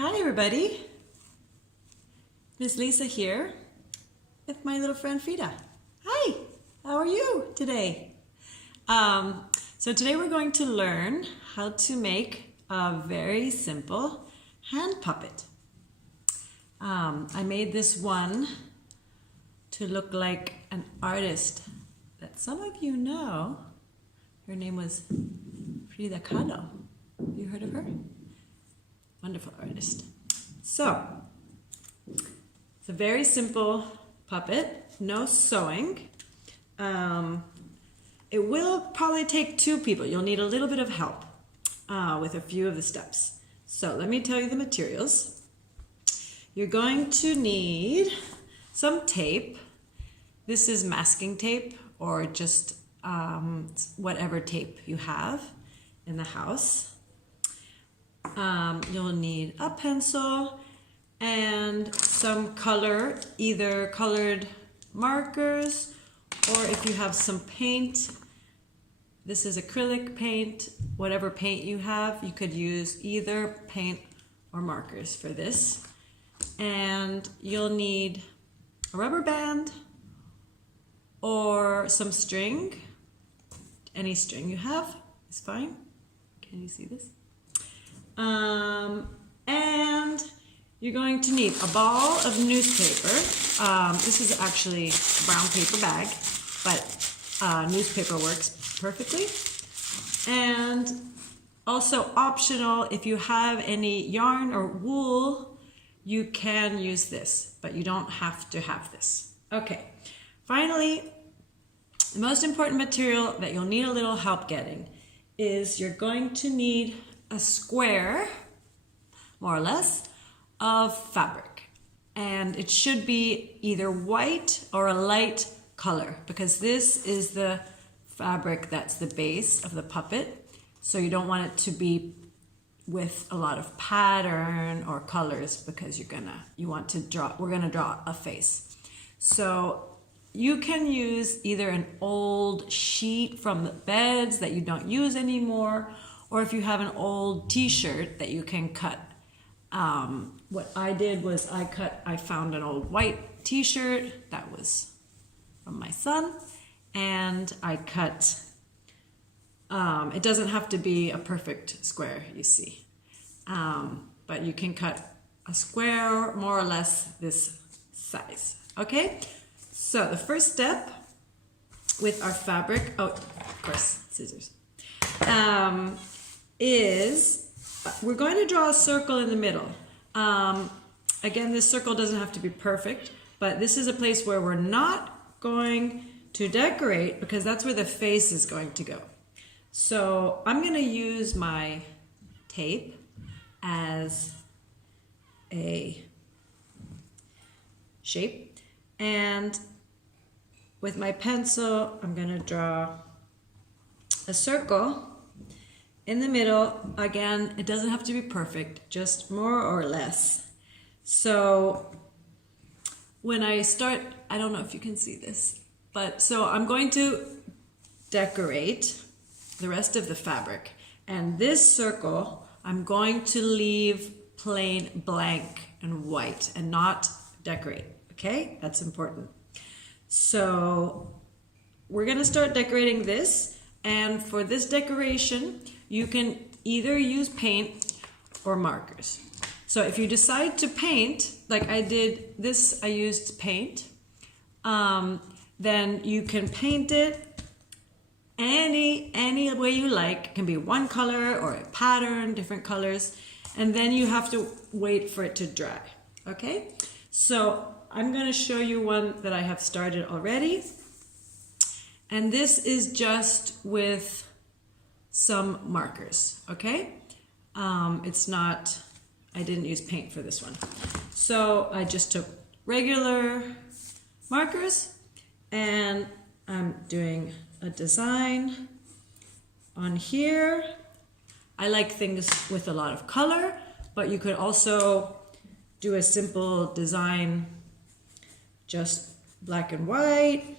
Hi everybody, Miss Lisa here with my little friend Frida. Hi, how are you today? So today we're going to learn how to make a very simple hand puppet. I made this one to look like an artist that some of you know. Her name was Frida Kahlo. Have you heard of her? Wonderful artist. So, it's a very simple puppet, no sewing. It will probably take two people. You'll need a little bit of help with a few of the steps. So let me tell you the materials. You're going to need some tape. This is masking tape or just whatever tape you have in the house. You'll need a pencil and some color, either colored markers or if you have some paint. This is acrylic paint. Whatever paint you have, you could use either paint or markers for this. And you'll need a rubber band or some string. Any string you have is fine. Can you see this? And you're going to need a ball of newspaper. This is actually a brown paper bag, but newspaper works perfectly. And also optional, if you have any yarn or wool, you can use this, but you don't have to have this. Okay, finally, the most important material that you'll need a little help getting is you're going to need a square, more or less, of fabric. And it should be either white or a light color because this is the fabric that's the base of the puppet. So you don't want it to be with a lot of pattern or colors because we're gonna draw a face. So you can use either an old sheet from the beds that you don't use anymore, or if you have an old t-shirt that you can cut. What I did was I found an old white t-shirt that was from my son, and I cut, it doesn't have to be a perfect square, you see. But you can cut a square, more or less this size, okay? So the first step with our fabric, oh, of course, scissors, is we're going to draw a circle in the middle. Again, this circle doesn't have to be perfect, but this is a place where we're not going to decorate because that's where the face is going to go. So I'm going to use my tape as a shape, and with my pencil, I'm going to draw a circle in the middle. Again, it doesn't have to be perfect, just more or less. So when I start, I don't know if you can see this, but so I'm going to decorate the rest of the fabric. And this circle, I'm going to leave plain blank and white and not decorate, okay? That's important. So we're gonna start decorating this, and for this decoration, you can either use paint or markers. So if you decide to paint, like I did this, I used paint, then you can paint it any way you like. It can be one color or a pattern, different colors, and then you have to wait for it to dry, okay? So I'm gonna show you one that I have started already. And this is just with some markers, okay? I didn't use paint for this one. So I just took regular markers and I'm doing a design on here. I like things with a lot of color, but you could also do a simple design, just black and white,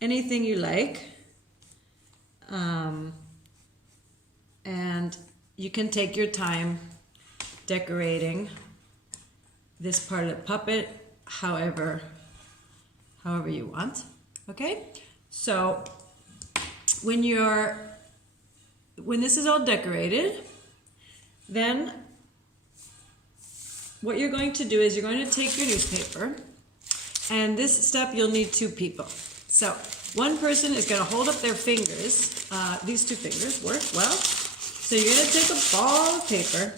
anything you like. And you can take your time decorating this part of the puppet however you want. Okay, so when this is all decorated, then what you're going to do is you're going to take your newspaper, and this step you'll need 2 people. So one person is going to hold up their fingers. These 2 fingers work well. So you're going to take a ball of paper,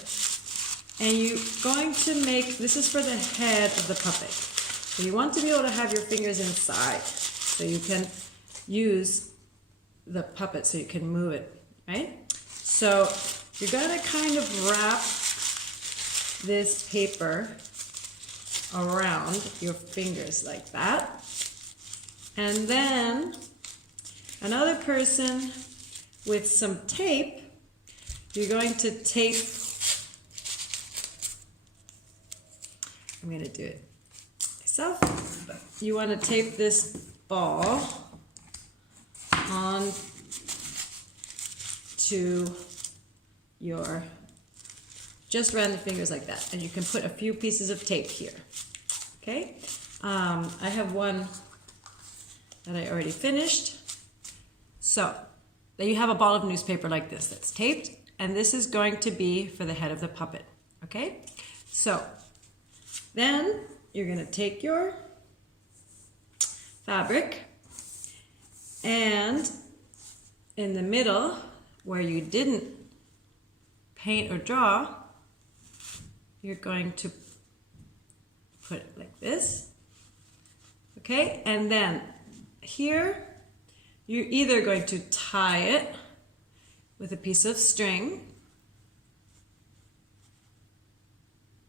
and you're going to make, this is for the head of the puppet. So you want to be able to have your fingers inside so you can use the puppet so you can move it, right? So you're going to kind of wrap this paper around your fingers like that. And then another person with some tape, you're going to tape, I'm going to do it myself, but you want to tape this ball on to your, just around the fingers like that. And you can put a few pieces of tape here. Okay, I have one that I already finished. So then you have a ball of newspaper like this that's taped, and this is going to be for the head of the puppet. Okay, so then you're going to take your fabric, and in the middle where you didn't paint or draw, you're going to put it like this. Okay, and then here you're either going to tie it with a piece of string.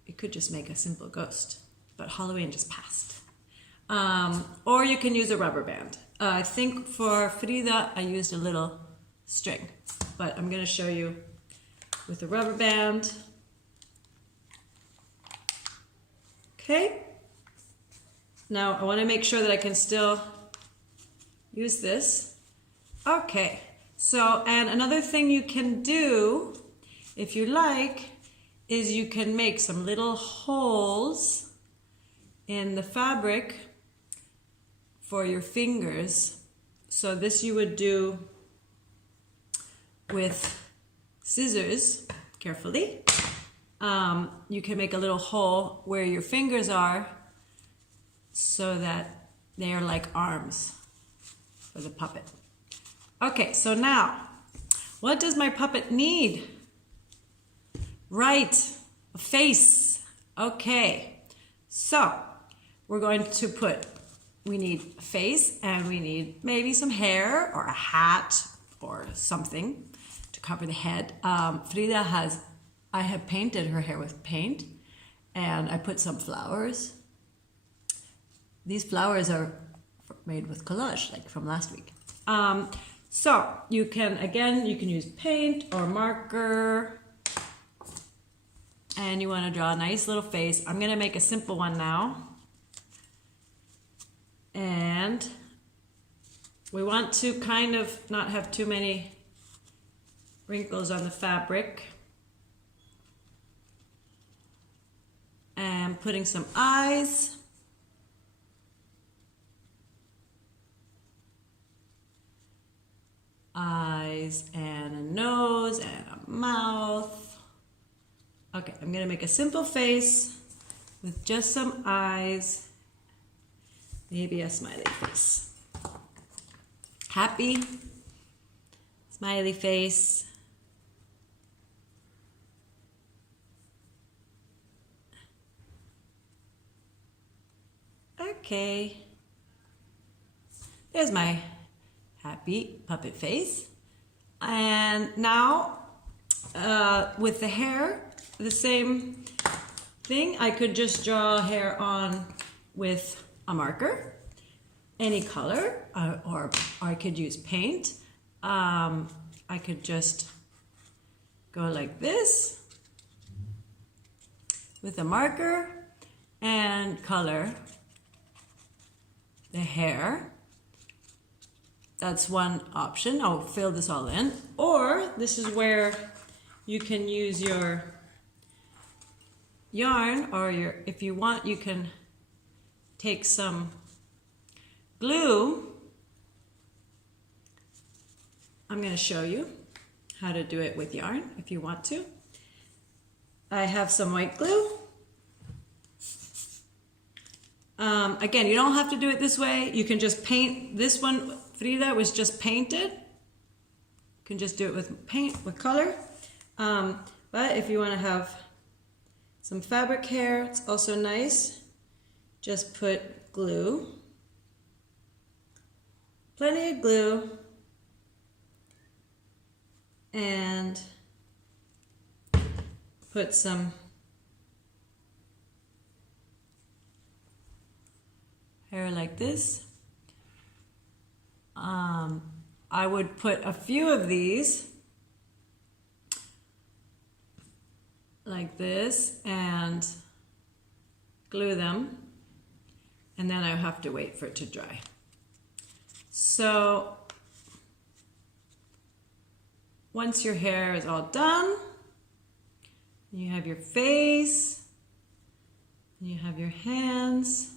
You could just make a simple ghost, but Halloween just passed. Or you can use a rubber band. I think for Frida I used a little string, but I'm going to show you with a rubber band. Okay, now I want to make sure that I can still use this. Okay, so, and another thing you can do, if you like, is you can make some little holes in the fabric for your fingers. So this you would do with scissors, carefully. You can make a little hole where your fingers are so that they are like arms for the puppet. Okay, so now, what does my puppet need? Right, a face. Okay, so we're going to put, we need a face, and we need maybe some hair or a hat or something to cover the head. Frida has, I have painted her hair with paint, and I put some flowers. These flowers are made with collage, like from last week. So you can, again, you can use paint or marker, and you want to draw a nice little face. I'm going to make a simple one now. And we want to kind of not have too many wrinkles on the fabric. And putting some eyes. Eyes and a nose and a mouth. Okay, I'm gonna make a simple face with just some eyes, maybe a smiley face. Happy, smiley face. Okay, there's my happy puppet face. And now with the hair, the same thing. I could just draw hair on with a marker, any color, or I could use paint. I could just go like this with a marker and color the hair. That's one option. I'll fill this all in. Or this is where you can use your yarn, or if you want, you can take some glue. I'm going to show you how to do it with yarn if you want to. I have some white glue. Again, you don't have to do it this way. You can just paint. This one, Frida, was just painted. You can just do it with paint, with color. But if you want to have some fabric hair, it's also nice. Just put glue. Plenty of glue. And put some hair like this. I would put a few of these like this and glue them, and then I have to wait for it to dry. So once your hair is all done, you have your face, and you have your hands,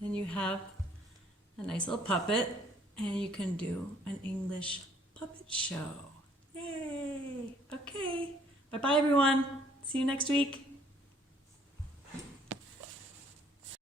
and you have a nice little puppet, and you can do an English puppet show. Yay! Okay. Bye-bye, everyone. See you next week.